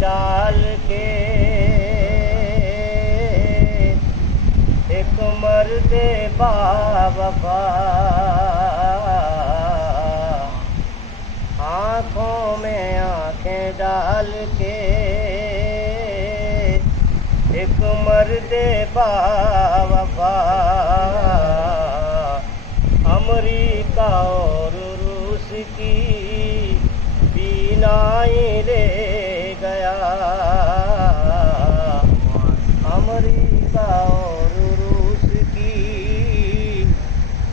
ڈال کے ایک مرد باوفا آنکھوں میں آنکھیں ڈال کے ایک مرد باوفا امریکہ اور روس کی بینائی لے گیا امریکہ اور روس کی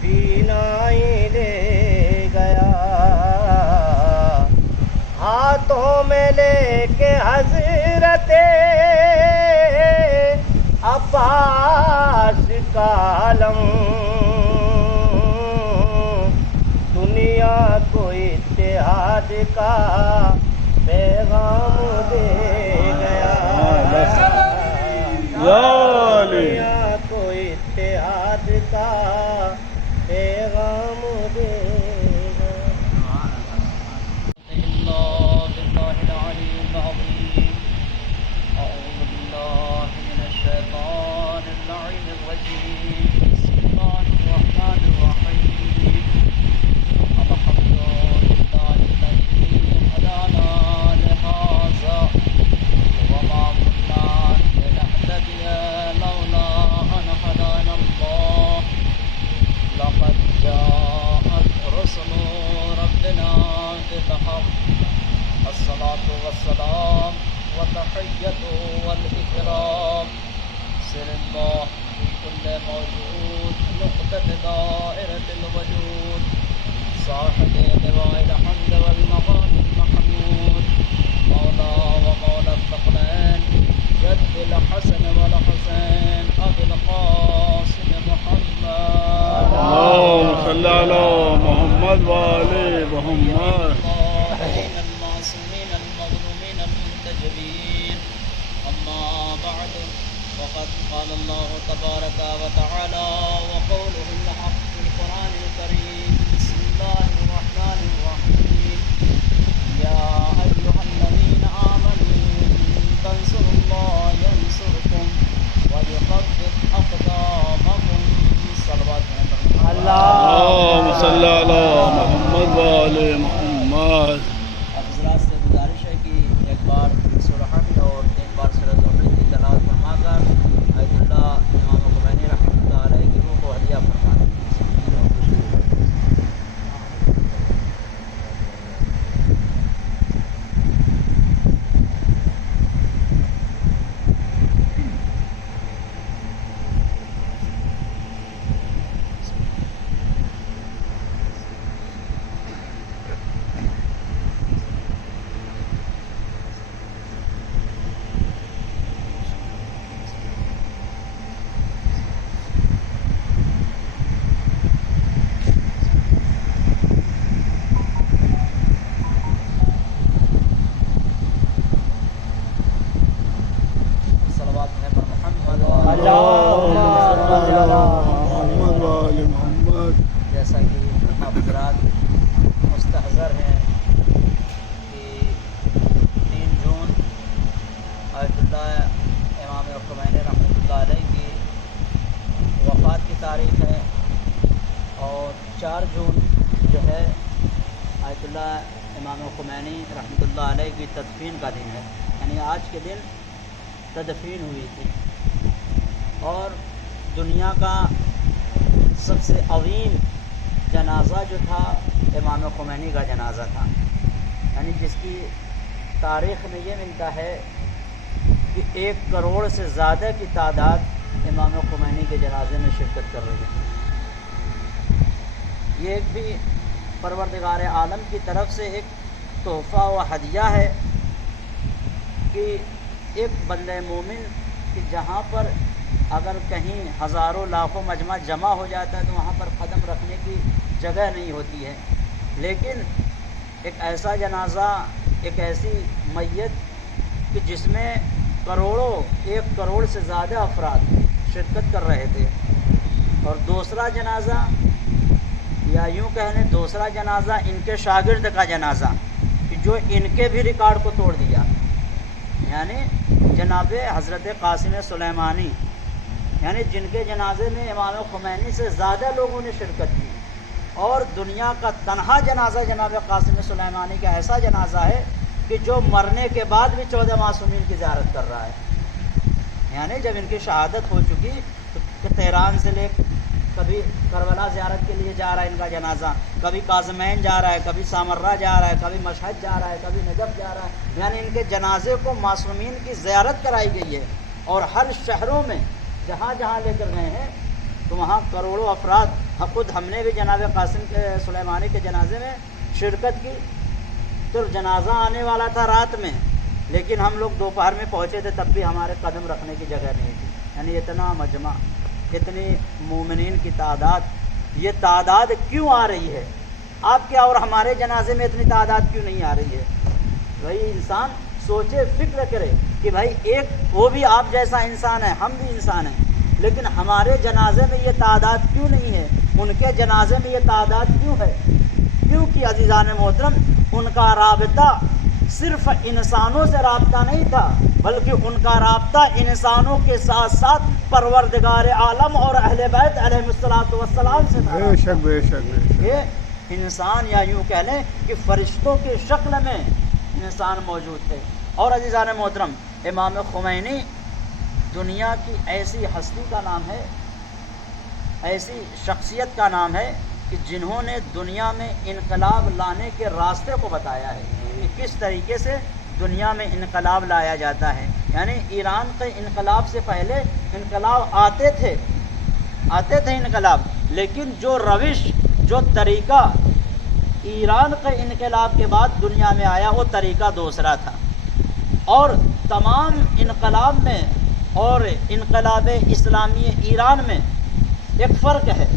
بینائی لے گیا ہاتھوں میں لے کے حضرت عباس کا علم دنیا کو اتحاد کا پیغام دے گیا دنیا کو اتحاد کا پیغام دے گیا باللہ العلی العظیم اعوذ باللہ من الشیطان اللعین الرجیم بسم اللہ الرحمن الرحیم الحمد للہ الذی هدانا لهذا وما كنا لنهتدي لولا ان هدانا الله لقد جاءت رسل ربنا بالحق الصلاة والسلام والتحية والإكرام سر الله في كل موجود نقطة دائرة الوجود صاحب لواء الحمد والمقام المحمود مولا ومولى الثقلين جد الحسن والحسين أبي القاسم محمد اللهم صل على محمد وآل محمد المعصومين المظلومين المنتجبين أما بعد وقد قال الله تبارك وتعالى وقوله الحق في القرآن الكريم بسم الله الرحمن الرحيم يا أيها الذين آمنوا إن تنصروا الله ينصركم ويثبت أقدامكم صلوات اللهم صل على محمد وآل محمد حضرات سے گزارش ہے کہ ایک بار سورہ حمد اور ایک بار سورہ توحید کی تلاوت فرما کر آیت اللہ امام خمینی رحمۃ اللہ علیہ کی روح کو ہدیہ فرما دیں جیسا کہ آپ حضرات مستحضر ہیں کہ 3 جون آیت اللہ امام خمینی رحمۃ اللہ علیہ کی وفات کی تاریخ ہے اور 4 جون جو ہے آیت اللہ امام خمینی رحمۃ اللہ علیہ کی تدفین کا دن ہے یعنی آج کے دن تدفین ہوئی تھی اور دنیا کا سب سے عظیم جنازہ جو تھا امام خمینی کا جنازہ تھا یعنی جس کی تاریخ میں یہ ملتا ہے کہ 1 کروڑ سے زیادہ کی تعداد امام خمینی کے جنازے میں شرکت کر رہی تھی یہ ایک بھی پروردگار عالم کی طرف سے ایک تحفہ و ہدیہ ہے کہ ایک بندہ مومن کہ جہاں پر اگر کہیں ہزاروں لاکھوں مجمع جمع ہو جاتا ہے تو وہاں پر قدم رکھنے کی جگہ نہیں ہوتی ہے لیکن ایک ایسا جنازہ ایک ایسی میت کہ جس میں کروڑوں 1 کروڑ سے زیادہ افراد شرکت کر رہے تھے اور دوسرا جنازہ یا یوں کہہ لیں دوسرا جنازہ ان کے شاگرد کا جنازہ کہ جو ان کے بھی ریکارڈ کو توڑ دیا یعنی جناب حضرت قاسم سلیمانی، یعنی جن کے جنازے میں امام خمینی سے زیادہ لوگوں نے شرکت کی، اور دنیا کا تنہا جنازہ جناب قاسم سلیمانی کا ایسا جنازہ ہے کہ جو مرنے کے بعد بھی 14 معصومین کی زیارت کر رہا ہے۔ یعنی جب ان کی شہادت ہو چکی تو تہران سے لے کبھی کربلا زیارت کے لیے جا رہا ہے ان کا جنازہ، کبھی کاظمین جا رہا ہے، کبھی سامرہ جا رہا ہے، کبھی مشہد جا رہا ہے، کبھی نجف جا رہا ہے، یعنی ان کے جنازے کو معصومین کی زیارت کرائی گئی ہے۔ اور ہر شہروں میں جہاں جہاں لے کر گئے ہیں تو وہاں کروڑوں افراد، خود ہم نے بھی جناب قاسم سلیمانی کے جنازے میں شرکت کی۔ تو جنازہ آنے والا تھا رات میں، لیکن ہم لوگ دوپہر میں پہنچے تھے، تب بھی ہمارے قدم رکھنے کی جگہ نہیں تھی۔ یعنی اتنا مجمع، اتنی مومنین کی تعداد، یہ تعداد کیوں آ رہی ہے؟ آپ کیا اور ہمارے جنازے میں اتنی تعداد کیوں نہیں آ رہی ہے؟ وہی انسان سوچے، فکر کرے کہ بھائی ایک وہ بھی آپ جیسا انسان ہے، ہم بھی انسان ہیں، لیکن ہمارے جنازے میں یہ تعداد کیوں نہیں ہے؟ ان کے جنازے میں یہ تعداد کیوں ہے؟ کیونکہ عزیزان محترم، ان کا رابطہ صرف انسانوں سے رابطہ نہیں تھا، بلکہ ان کا رابطہ انسانوں کے ساتھ ساتھ پروردگار عالم اور اہل بیت علیہ الصلوۃ والسلام سے تھا۔ بے شک بے شک۔ یہ انسان، یا یوں کہہ لیں کہ فرشتوں کی شکل میں انسان موجود تھے۔ اور عزیزان محترم، امام خمینی دنیا کی ایسی ہستی کا نام ہے، ایسی شخصیت کا نام ہے کہ جنہوں نے دنیا میں انقلاب لانے کے راستے کو بتایا ہے کہ کس طریقے سے دنیا میں انقلاب لایا جاتا ہے۔ یعنی ایران کے انقلاب سے پہلے انقلاب آتے تھے انقلاب، لیکن جو روش، جو طریقہ ایران کے انقلاب کے بعد دنیا میں آیا وہ طریقہ دوسرا تھا۔ اور تمام انقلاب میں اور انقلاب اسلامی ایران میں ایک فرق ہے۔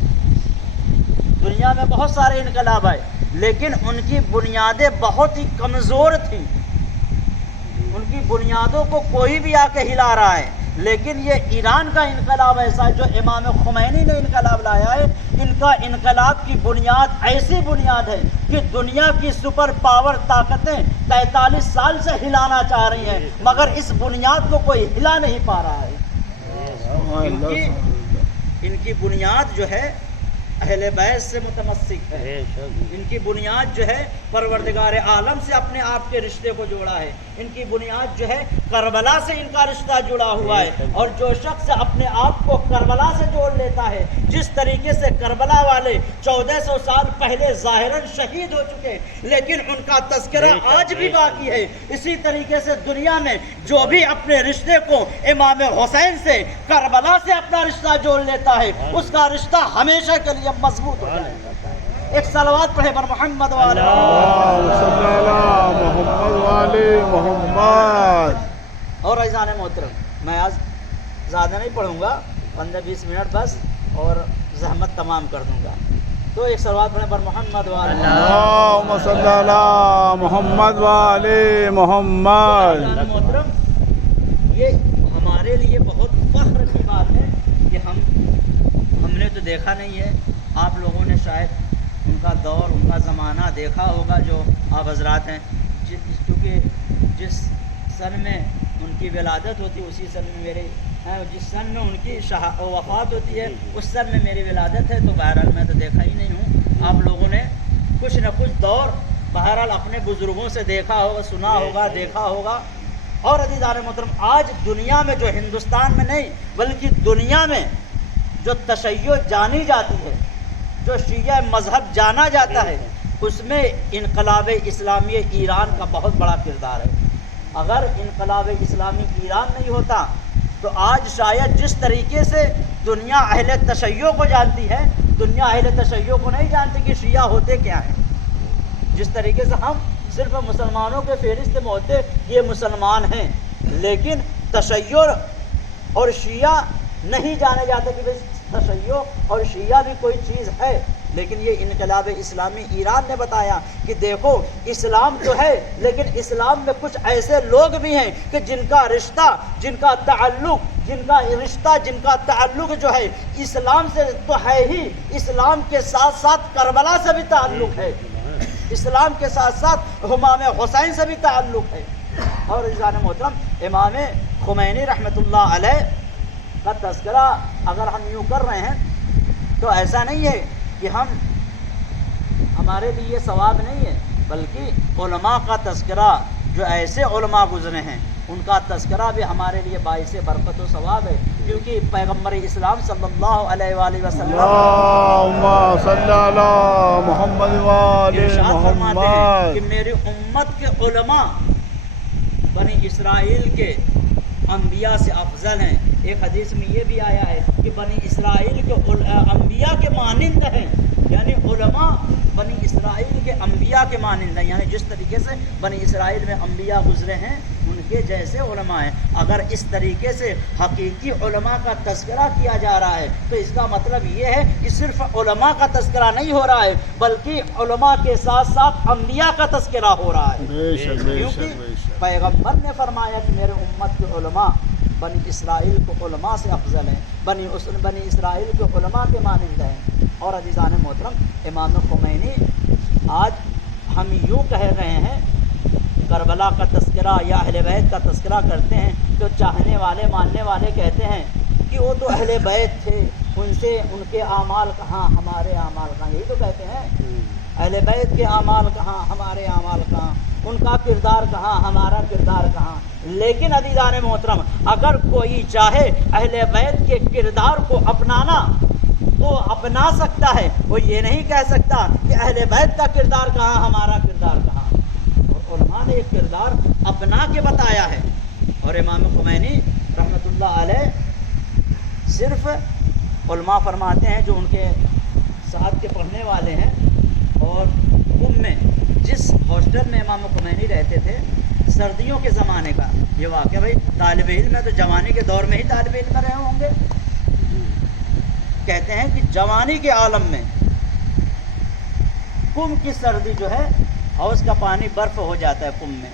دنیا میں بہت سارے انقلاب آئے، لیکن ان کی بنیادیں بہت ہی کمزور تھیں، ان کی بنیادوں کو کوئی بھی آ کے ہلا رہا ہے۔ لیکن یہ ایران کا انقلاب ایسا ہے جو امام خمینی نے انقلاب لایا ہے، ان کا انقلاب کی بنیاد ایسی بنیاد ہے کہ دنیا کی سپر پاور طاقتیں 43 سال سے ہلانا چاہ رہی ہیں، مگر اس بنیاد کو کوئی ہلا نہیں پا رہا ہے، کیونکہ ان کی بنیاد جو ہے اہل بیت سے متمسک ہے، ان کی بنیاد جو ہے پروردگار عالم سے اپنے آپ کے رشتے کو جوڑا ہے، ان کی بنیاد جو ہے کربلا سے ان کا رشتہ جڑا ہوا ہے۔ اور جو شخص اپنے آپ کو کربلا سے جوڑ لیتا ہے، جس طریقے سے کربلا والے 1400 سال پہلے ظاہراً شہید ہو چکے لیکن ان کا تذکرہ آج بھی باقی ہے، اسی طریقے سے دنیا میں جو بھی اپنے رشتے کو امام حسین سے، کربلا سے اپنا رشتہ جوڑ لیتا ہے، اس کا رشتہ ہمیشہ کے لیے مضبوط ہو جائے گا۔ ایک صلوات پڑھے بر محمد والے محمد والے محمد۔ اور عزیزان محترم، میں آج زیادہ نہیں پڑھوں گا، 15-20 منٹ بس، اور زحمت تمام کر دوں گا۔ تو ایک صلوات پڑھے بر محمد والے اللہم صلی علی محمد والے محمد۔ عزیزان محترم، یہ ہمارے لیے بہت فخر کی بات ہے کہ ہم نے تو دیکھا نہیں ہے، آپ لوگوں نے شاید ان کا دور، ان کا زمانہ دیکھا ہوگا جو آپ حضرات ہیں، چونکہ جس سن میں ان کی ولادت ہوتی ہے اسی سن میں جس سن میں ان کی وفات ہوتی ہے اس سن میں میری ولادت ہے، تو بہرحال میں تو دیکھا ہی نہیں ہوں۔ آپ لوگوں نے کچھ نہ کچھ دور بہرحال اپنے بزرگوں سے دیکھا ہوگا، سنا ہوگا، دیکھا ہوگا۔ اور عزیزان محترم، آج دنیا میں، جو ہندوستان میں نہیں بلکہ دنیا میں جو تشیع جانی جاتی ہے، جو شیعہ مذہب جانا جاتا ہے، اس میں انقلاب اسلامی ایران کا بہت بڑا کردار ہے۔ اگر انقلاب اسلامی ایران نہیں ہوتا تو آج شاید جس طریقے سے دنیا اہل تشیع کو جانتی ہے، دنیا اہل تشیع کو نہیں جانتی کہ شیعہ ہوتے کیا ہیں۔ جس طریقے سے ہم صرف مسلمانوں کے فہرست میں ہوتے یہ مسلمان ہیں، لیکن تشیع اور شیعہ نہیں جانے جاتے کہ تشیع اور شیعہ بھی کوئی چیز ہے۔ لیکن یہ انقلاب اسلامی ایران نے بتایا کہ دیکھو اسلام تو ہے، لیکن اسلام میں کچھ ایسے لوگ بھی ہیں کہ جن کا رشتہ، جن کا تعلق جو ہے اسلام سے تو ہے ہی، اسلام کے ساتھ ساتھ کربلا سے بھی تعلق ہے، اسلام کے ساتھ ساتھ امام حسین سے بھی تعلق ہے۔ اور عزیزان محترم امام خمینی رحمۃ اللہ علیہ کا تذکرہ اگر ہم یوں کر رہے ہیں تو ایسا نہیں ہے کہ ہمارے لیے ثواب نہیں ہے، بلکہ علماء کا تذکرہ جو ایسے علماء گزرے ہیں ان کا تذکرہ بھی ہمارے لیے باعث برکت و ثواب ہے، کیونکہ پیغمبر اسلام صلی اللہ علیہ وآلہ وسلم اللہم صلی علی محمد وآلِ ارشاد فرماتے ہیں محمد. کہ میری امت کے علماء بنی اسرائیل کے انبیاء سے افضل ہیں۔ ایک حدیث میں یہ بھی آیا ہے کہ بنی اسرائیل کے انبیاء کے مانند ہیں، یعنی علماء بنی اسرائیل کے انبیاء کے مانند ہیں، یعنی جس طریقے سے بنی اسرائیل میں انبیاء گزرے ہیں ان کے جیسے علماء ہیں۔ اگر اس طریقے سے حقیقی علماء کا تذکرہ کیا جا رہا ہے تو اس کا مطلب یہ ہے کہ صرف علماء کا تذکرہ نہیں ہو رہا ہے بلکہ علماء کے ساتھ ساتھ انبیاء کا تذکرہ ہو رہا ہے، بے شک بے شک کیونکہ بے شک. پیغمبر نے فرمایا کہ میرے امت کے علماء بنی اسرائیل کے علماء سے افضل ہیں، بنی اسرائیل کے علماء کے مانند ہیں۔ اور عزیزان محترم امام خمینی آج ہم یوں کہہ رہے ہیں کربلا کا تذکرہ یا اہل بیت کا تذکرہ کرتے ہیں تو چاہنے والے ماننے والے کہتے ہیں کہ وہ تو اہل بیت تھے، ان سے ان کے اعمال کہاں ہمارے اعمال کہاں، یہی تو کہتے ہیں اہل بیت کے اعمال کہاں ہمارے اعمال کہاں، ان کا کردار کہاں ہمارا کردار کہاں۔ لیکن عزیزان محترم اگر کوئی چاہے اہل بیت کے کردار کو اپنانا تو اپنا سکتا ہے، وہ یہ نہیں کہہ سکتا کہ اہل بیت کا کردار کہاں ہمارا کردار کہاں۔ اور علماء نے ایک کردار اپنا کے بتایا ہے، اور امام خمینی رحمۃ اللہ علیہ صرف علماء فرماتے ہیں جو ان کے ساتھ کے پڑھنے والے ہیں، اور میں جس ہاسٹل میں امام خمینی رہتے تھے سردیوں کے زمانے کا یہ واقعہ، بھائی طالب علم ہے تو جوانی کے دور میں ہی طالب علم رہے ہوں گے، کہتے ہیں کہ جوانی کے عالم میں کم کی سردی جو ہے حوض کا پانی برف ہو جاتا ہے کم میں،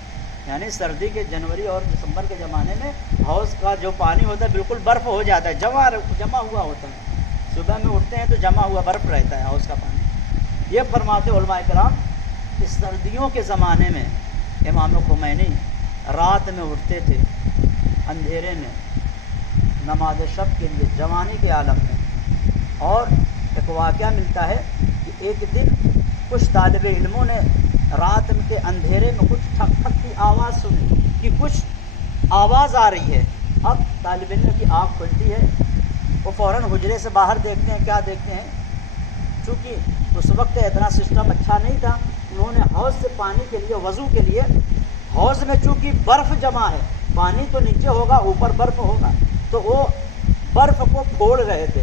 یعنی سردی کے جنوری اور دسمبر کے زمانے میں حوض کا جو پانی ہوتا ہے بالکل برف ہو جاتا ہے، جمع ہوا ہوتا ہے، صبح میں اٹھتے ہیں تو جمع ہوا برف رہتا ہے حوض کا پانی۔ یہ فرماتے علماء کرام کہ سردیوں کے زمانے میں امام خمینی رات میں اٹھتے تھے اندھیرے میں نماز شب کے لیے جوانی کے عالم میں، اور ایک واقعہ ملتا ہے کہ ایک دن کچھ طالب علموں نے رات کے اندھیرے میں کچھ ٹھک ٹھک کی آواز سنی کہ کچھ آواز آ رہی ہے۔ اب طالب علم کی آنکھ کھلتی ہے، وہ فوراً حجرے سے باہر دیکھتے ہیں، کیا دیکھتے ہیں، چونکہ اس وقت اتنا سسٹم اچھا نہیں تھا، انہوں نے حوض سے پانی کے لیے وضو کے لیے حوض میں چونکہ برف جمع ہے، پانی تو نیچے ہوگا اوپر برف ہوگا، تو وہ برف کو پھوڑ رہے تھے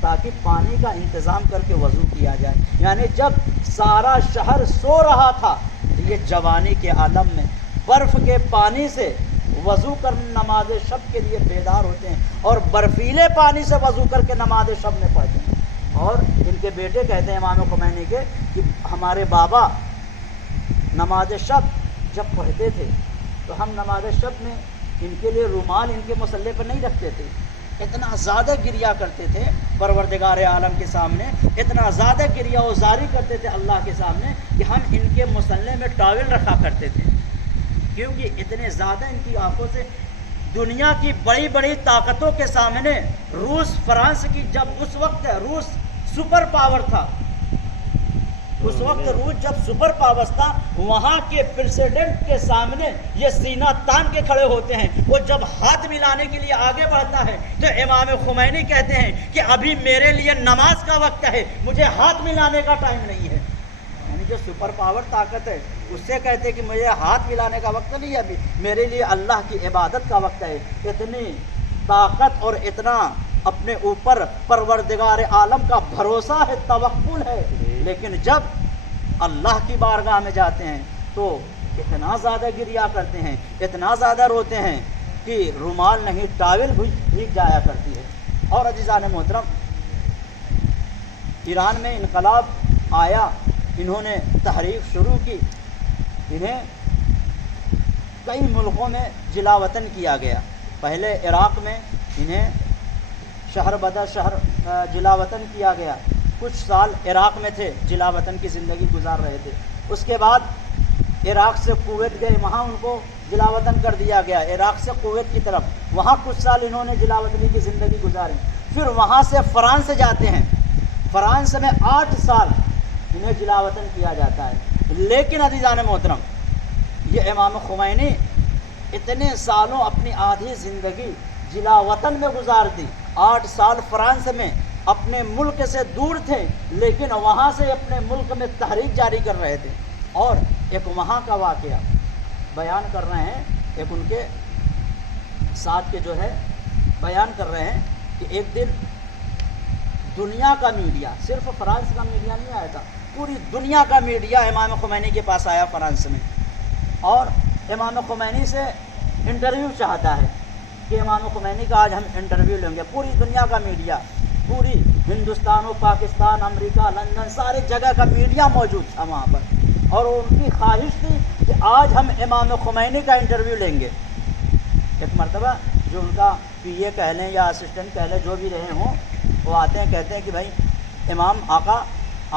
تاکہ پانی کا انتظام کر کے وضو کیا جائے۔ یعنی جب سارا شہر سو رہا تھا تو یہ جوانی کے عالم میں برف کے پانی سے وضو کر نماز شب کے لیے بیدار ہوتے ہیں، اور برفیلے پانی سے وضو کر کے نماز شب میں پڑھتے ہیں۔ اور ان کے بیٹے کہتے ہیں امام خمینی کے کہ ہمارے بابا نماز شب جب پڑھتے تھے تو ہم نماز شب میں ان کے لیے رومال ان کے مصلے پر نہیں رکھتے تھے، اتنا زیادہ گریا کرتے تھے پروردگار عالم کے سامنے، اتنا زیادہ گریا و زاری کرتے تھے اللہ کے سامنے کہ ہم ان کے مصلے میں ٹاول رکھا کرتے تھے، کیونکہ اتنے زیادہ ان کی آنکھوں سے دنیا کی بڑی بڑی طاقتوں کے سامنے، روس فرانس کی جب اس وقت روس سپر پاور تھا، اس وقت روس جب سپر پاور تھا، وہاں کے پریزیڈنٹ کے سامنے یہ سینہ تان کے کھڑے ہوتے ہیں، وہ جب ہاتھ ملانے کے لیے آگے بڑھتا ہے تو امام خمینی کہتے ہیں کہ ابھی میرے لیے نماز کا وقت ہے، مجھے ہاتھ ملانے کا ٹائم نہیں ہے۔ یعنی جو سپر پاور طاقت ہے اس سے کہتے کہ مجھے ہاتھ ملانے کا وقت نہیں ہے، ابھی میرے لیے اللہ کی عبادت کا وقت ہے۔ اتنی طاقت اور اتنا اپنے اوپر پروردگار عالم کا بھروسہ ہے، توکل ہے، لیکن جب اللہ کی بارگاہ میں جاتے ہیں تو اتنا زیادہ گریا کرتے ہیں، اتنا زیادہ روتے ہیں کہ رومال نہیں ٹاول بھیگ جایا کرتی ہے۔ اور عزیزان محترم ایران میں انقلاب آیا، انہوں نے تحریک شروع کی، انہیں کئی ملکوں میں جلا وطن کیا گیا۔ پہلے عراق میں انہیں شہر بدر شہر جلا وطن کیا گیا، کچھ سال عراق میں تھے، جلا وطن کی زندگی گزار رہے تھے۔ اس کے بعد عراق سے کویت گئے، وہاں ان کو جلا وطن کر دیا گیا، عراق سے کویت کی طرف، وہاں کچھ سال انہوں نے جلا وطنی کی زندگی گزاری، پھر وہاں سے فرانس جاتے ہیں، فرانس میں 8 سال انہیں جلا وطن کیا جاتا ہے۔ لیکن عزیزان محترم، یہ امام خمینی اتنے سالوں اپنی آدھی زندگی جلا وطن میں گزار دی، 8 سال فرانس میں اپنے ملک سے دور تھے، لیکن وہاں سے اپنے ملک میں تحریک جاری کر رہے تھے۔ اور ایک وہاں کا واقعہ بیان کر رہے ہیں، ایک ان کے ساتھ کے جو ہے بیان کر رہے ہیں کہ ایک دن دنیا کا میڈیا، صرف فرانس کا میڈیا نہیں آیا تھا، پوری دنیا کا میڈیا امام خمینی کے پاس آیا فرانس میں، اور امام خمینی سے انٹرویو چاہتا ہے کہ امام خمینی کا آج ہم انٹرویو لیں گے۔ پوری دنیا کا میڈیا، پوری ہندوستان و پاکستان، امریکہ، لندن، سارے جگہ کا میڈیا موجود تھا وہاں پر، اور ان کی خواہش تھی کہ آج ہم امام خمینی کا انٹرویو لیں گے۔ ایک مرتبہ جو ان کا پی اے کہہ لیں یا اسسٹنٹ کہہ لیں، جو بھی رہے ہوں، وہ آتے ہیں، کہتے ہیں کہ بھائی امام آقا،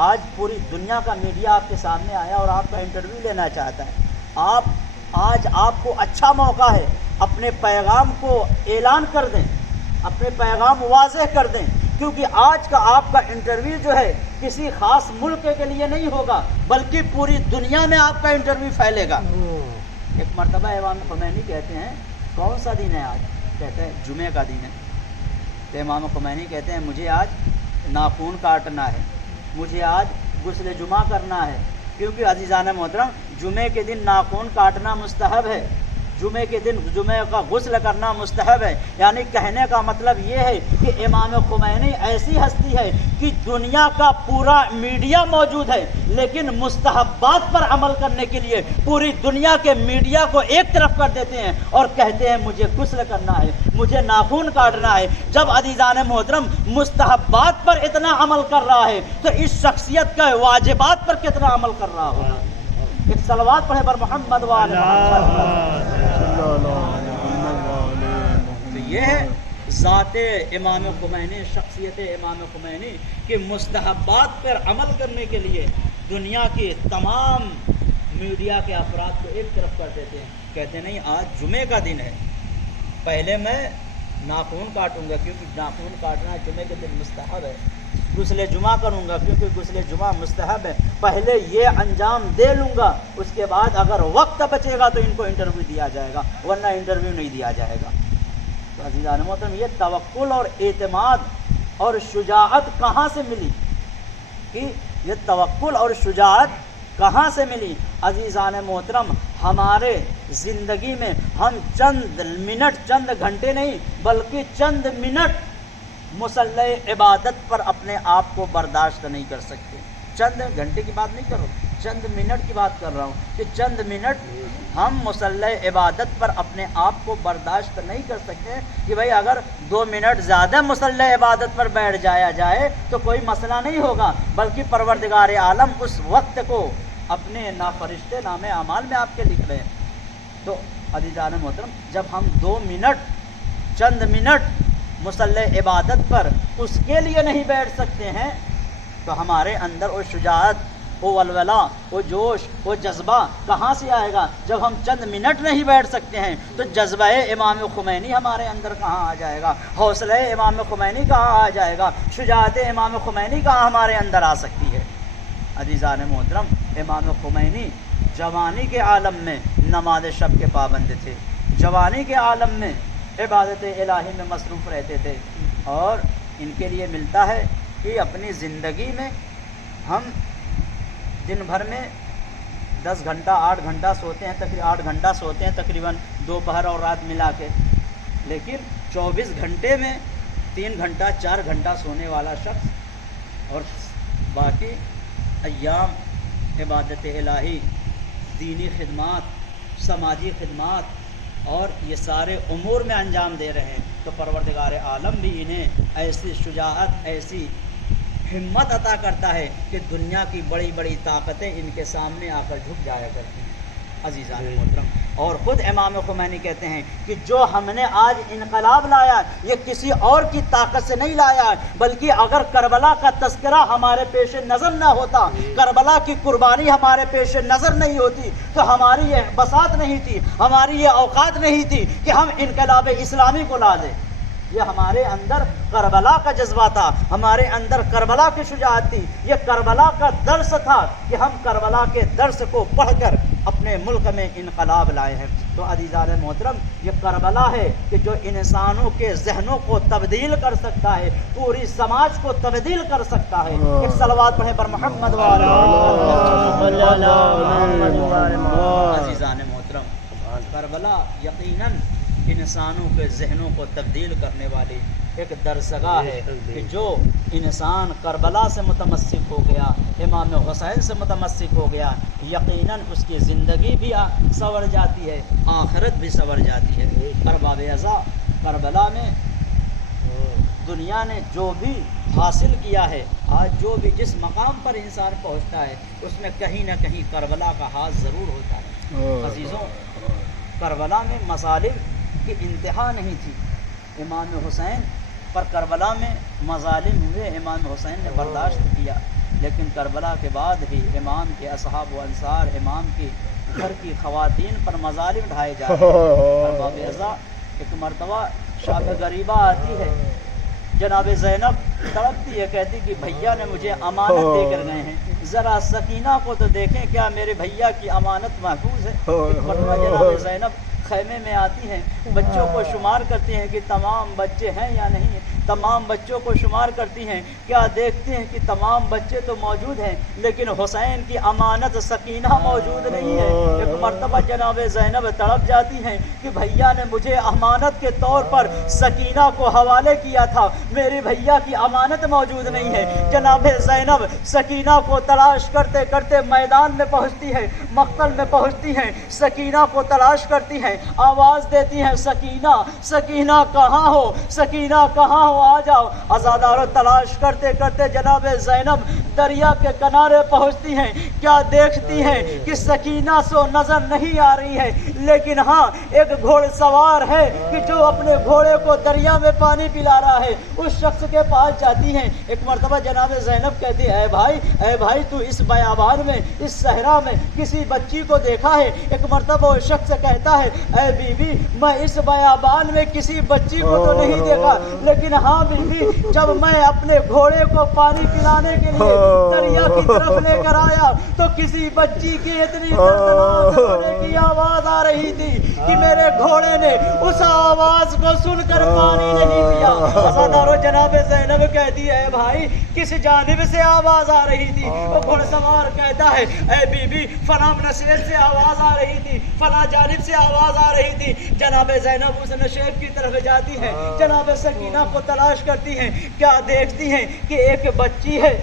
آج پوری دنیا کا میڈیا آپ کے سامنے آیا اور آپ کا انٹرویو لینا چاہتا ہے، آج آپ کو اچھا موقع ہے، اپنے پیغام کو اعلان کر دیں، اپنے پیغام واضح کر دیں، کیونکہ آج کا آپ کا انٹرویو جو ہے کسی خاص ملک کے لیے نہیں ہوگا، بلکہ پوری دنیا میں آپ کا انٹرویو پھیلے گا۔ ایک مرتبہ امام خمینی کہتے ہیں کون سا دن ہے آج؟ کہتے ہیں جمعے کا دن ہے۔ تو امام خمینی کہتے ہیں مجھے آج ناخون کاٹنا ہے، مجھے آج غسل جمعہ کرنا ہے، کیونکہ عزیزان محترم جمعے کے دن ناخون کاٹنا مستحب ہے، جمعے کے دن جمعے کا غسل کرنا مستحب ہے۔ یعنی کہنے کا مطلب یہ ہے کہ امام خمینی ایسی ہستی ہے کہ دنیا کا پورا میڈیا موجود ہے، لیکن مستحبات پر عمل کرنے کے لیے پوری دنیا کے میڈیا کو ایک طرف کر دیتے ہیں اور کہتے ہیں مجھے غسل کرنا ہے، مجھے ناخون کاٹنا ہے۔ جب عزیزان محترم مستحبات پر اتنا عمل کر رہا ہے تو اس شخصیت کا واجبات پر کتنا عمل کر رہا ہوگا؟ ایک صلوات پڑھے بر محمد وآل محمد۔ تو یہ ہے ذات امام خمینی، شخصیت امام خمینی کہ مستحبات پر عمل کرنے کے لیے دنیا کے تمام میڈیا کے افراد کو ایک طرف کر دیتے ہیں، کہتے نہیں آج جمعے کا دن ہے، پہلے میں ناخون کاٹوں گا کیونکہ ناخون کاٹنا جمعے کے دن مستحب ہے، غسل جمعہ کروں گا کیونکہ غسل جمعہ مستحب ہے، پہلے یہ انجام دے لوں گا، اس کے بعد اگر وقت بچے گا تو ان کو انٹرویو دیا جائے گا، ورنہ انٹرویو نہیں دیا جائے گا۔ تو عزیزان محترم یہ توکل اور اعتماد اور شجاعت کہاں سے ملی؟ کہ یہ توکل اور شجاعت کہاں سے ملی؟ عزیزان محترم ہمارے زندگی میں ہم چند منٹ، چند گھنٹے نہیں بلکہ چند منٹ مصلی عبادت پر اپنے آپ کو برداشت نہیں کر سکتے۔ چند گھنٹے کی بات نہیں کر رہا ہوں، چند منٹ کی بات کر رہا ہوں کہ چند منٹ ہم مصلی عبادت پر اپنے آپ کو برداشت نہیں کر سکتے کہ بھائی اگر 2 منٹ زیادہ مصلی عبادت پر بیٹھ جایا جائے تو کوئی مسئلہ نہیں ہوگا، بلکہ پروردگار عالم اس وقت کو اپنے فرشتے نام اعمال میں آپ کے لکھ رہے ہیں۔ تو عزیزان محترم جب ہم 2 منٹ، چند منٹ مصلی عبادت پر اس کے لیے نہیں بیٹھ سکتے ہیں تو ہمارے اندر وہ شجاعت، وہ ولولہ، وہ جوش، وہ جذبہ کہاں سے آئے گا؟ جب ہم چند منٹ نہیں بیٹھ سکتے ہیں تو جذبہ امام خمینی ہمارے اندر کہاں آ جائے گا؟ حوصلہ امام خمینی کہاں آ جائے گا؟ شجاعت امام خمینی کہاں ہمارے اندر آ سکتی ہے؟ عزیزان محترم امام خمینی جوانی کے عالم میں نماز شب کے پابند تھے، جوانی کے عالم میں عبادت الہی میں مصروف رہتے تھے، اور ان کے لیے ملتا ہے کہ اپنی زندگی میں ہم دن بھر میں 10 گھنٹہ 8 گھنٹہ سوتے ہیں، تقریباً 8 گھنٹہ سوتے ہیں تقریباً دوپہر اور رات ملا کے، لیکن 24 گھنٹے میں 3 گھنٹہ 4 گھنٹہ سونے والا شخص، اور باقی ایام عبادت الہی، دینی خدمات، سماجی خدمات اور یہ سارے امور میں انجام دے رہے ہیں، تو پروردگار عالم بھی انہیں ایسی شجاعت، ایسی ہمت عطا کرتا ہے کہ دنیا کی بڑی بڑی طاقتیں ان کے سامنے آ کر جھک جایا کرتی ہیں۔ عزیزان محترم، اور خود امام خمینی کہتے ہیں کہ جو ہم نے آج انقلاب لایا یہ کسی اور کی طاقت سے نہیں لایا، بلکہ اگر کربلا کا تذکرہ ہمارے پیش نظر نہ ہوتا، کربلا کی قربانی ہمارے پیش نظر نہیں ہوتی، تو ہماری یہ بساط نہیں تھی، ہماری یہ اوقات نہیں تھی کہ ہم انقلاب اسلامی کو لا دیں۔ یہ ہمارے اندر کربلا کا جذبہ تھا، ہمارے اندر کربلا کی شجاعت تھی، یہ کربلا کا درس تھا کہ ہم کربلا کے درس کو پڑھ کر اپنے ملک میں انقلاب لائے ہیں۔ تو عزیزان محترم، یہ کربلا ہے کہ جو انسانوں کے ذہنوں کو تبدیل کر سکتا ہے، پوری سماج کو تبدیل کر سکتا ہے۔ ایک صلوات پڑھیں پر محمد وعلی عزیزان محترم، کربلا یقیناً انسانوں کے ذہنوں کو تبدیل کرنے والی ایک درسگاہ ہے کہ جو انسان کربلا سے متمسک ہو گیا، امام حسین سے متمسک ہو گیا، یقیناً اس کی زندگی بھی سنور جاتی ہے، آخرت بھی سنور جاتی ہے۔ ارباب اعضاء، کربلا میں دنیا نے جو بھی حاصل کیا ہے، آج جو بھی جس مقام پر انسان پہنچتا ہے اس میں کہیں نہ کہیں کربلا کا ہاتھ ضرور ہوتا ہے۔ عزیزوں، کربلا میں مظالم کی انتہا نہیں تھی۔ امام حسین پر کربلا میں مظالم ہوئے، امام حسین نے برداشت کیا، لیکن کربلا کے بعد ہی امام کے اصحاب و انصار، امام کی گھر کی خواتین پر مظالم ڈھائے جا رہے ہیں۔ ارباب اعضاء، ایک مرتبہ شب غریبہ آتی ہے، جناب زینب تڑپتی ہے، کہتی کہ بھیا نے مجھے امانت دے کر گئے ہیں، ذرا سکینہ کو تو دیکھیں کیا میرے بھیا کی امانت محفوظ ہے۔ ایک مرتبہ جناب زینب خیمے میں آتی ہیں، بچوں کو شمار کرتی ہیں کہ تمام بچے ہیں یا نہیں، تمام بچوں کو شمار کرتی ہیں، کیا دیکھتے ہیں کہ تمام بچے تو موجود ہیں لیکن حسین کی امانت سکینہ موجود نہیں ہے۔ ایک مرتبہ جناب زینب تڑپ جاتی ہیں کہ بھیا نے مجھے امانت کے طور پر سکینہ کو حوالے کیا تھا، میرے بھیا کی امانت موجود نہیں ہے۔ جناب زینب سکینہ کو تلاش کرتے کرتے میدان میں پہنچتی ہے، مقتل میں پہنچتی ہیں، سکینہ کو تلاش کرتی ہیں، آواز دیتی ہیں سکینہ، سکینہ کہاں ہو، سکینہ کہاں ہو، آ جاؤ۔ عزادارو تلاش کرتے کرتے جناب زینب دریا کے کنارے پہنچتی ہیں، کیا دیکھتی ہیں کہ سکینہ سو نظر نہیں آ رہی ہے، لیکن ہاں ایک گھوڑ سوار ہے کہ جو اپنے گھوڑے کو دریا میں پانی پلا رہا ہے، اس شخص کے پاس جاتی ہیں۔ ایک مرتبہ جناب زینب کہتی ہے، اے بھائی تو اس بیابان میں، اس صحرا میں کسی بچی کو دیکھا ہے؟ ایک مرتبہ وہ شخص کہتا ہے، اے بی بی میں اس بیابان میں کسی بچی کو تو نہیں دیکھا، لیکن ہاں بی بی جب میں اپنے گھوڑے کو پانی پلانے کے لیے دریا کی طرف لے کر آیا تو کسی بچی کی اتنی دردناک رونے کی آواز آ رہی تھی کہ میرے گھوڑے نے اس آواز کو سن کر پانی نہیں پیا۔ عزادارو جناب زینب کہتی ہے، بھائی کس جانب سے آواز آ رہی تھی؟ وہ گھوڑ سوار کہتا ہے، اے بی بی فلاں نشیب سے آواز آ رہی تھی، فلاں جانب سے آواز آ رہی تھی۔ جناب زینب اس نشیب کی طرف جاتی ہیں، جناب سکینہ کو تلاش کرتی ہیں، کیا دیکھتی ہیں کہ ایک بچی ہے،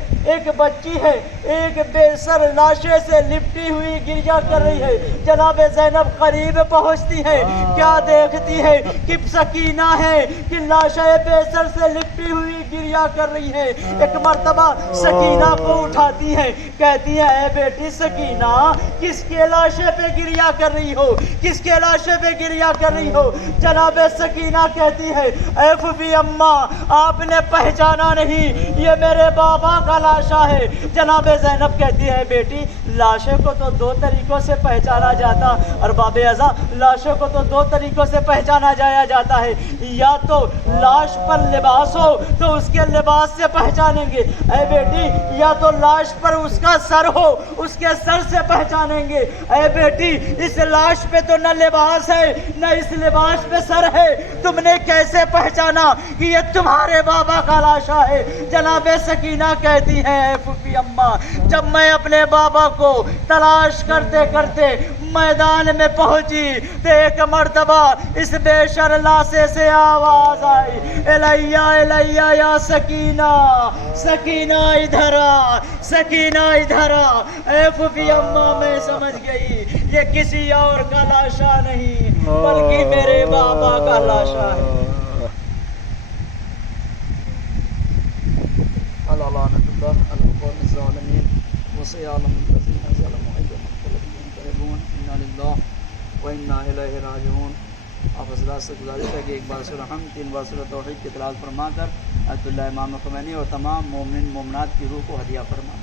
ایک بے سر لاشے سے لپٹی ہوئی گریا کر رہی ہے۔ جناب زینب قریب پہنچتی ہے، کیا دیکھتی ہے کہ سکینہ ہے کہ لاشے بے سر سے لپٹی ہوئی گریا کر رہی ہے۔ ایک مرتبہ سکینہ کو اٹھاتی ہے، کہتی ہے، اے بیٹی سکینہ کس کے لاشے پہ گریا کر رہی ہو، کس کے لاشے پہ گریا کر رہی ہو؟ جناب سکینہ کہتی ہے، اے پھوپھی اماں آپ نے پہچانا نہیں، یہ میرے بابا کا لاشا ہے۔ جناب زینب کہتی ہے، بیٹی لاشے کو تو دو طریقوں سے پہچانا جاتا، ارباب اعضاء لاشے کو تو دو طریقوں سے پہچانا جاتا ہے، یا تو لاش پر لباس ہو تو اس کے لباس سے پہچانیں گے، اے بیٹی یا تو لاش پر اس کا سر ہو اس کے سر سے پہچانیں گے۔ اے بیٹی اس لاش پہ تو نہ لباس ہے نہ اس لباس پہ سر ہے، تم نے کیسے پہچانا کہ یہ تمہارے بابا کا لاشا ہے؟ جناب سکینہ کہتی ہے، اے پھوپھی اماں جب میں اپنے بابا کو تلاش کرتے کرتے میدان میں پہنچی تو ایک مرتبہ اس بے شر لاشے سے آواز آئی، الیہ الیہ یا سکینہ، سکینہ ادھر آ، سکینہ ادھر آ۔ اے پھوپھی اماں میں سمجھ گئی یہ کسی اور کا لاشا نہیں بلکہ میرے بابا کا لاشا ہے۔ لعنت اللہ علی القوم الظالمین وسيعلم الذين ظلموا أيهم منقلب ينقلبون إنا للہ وإنا إلیہ راجعون۔ آپ حضرات سے گزارش ہے کہ ایک بار سورہ حمد 3 بار سورہ توحید کی تلاوت فرما کر عبداللہ امام خمینی اور تمام مومنین مومنات کی روح کو ہدیہ فرما۔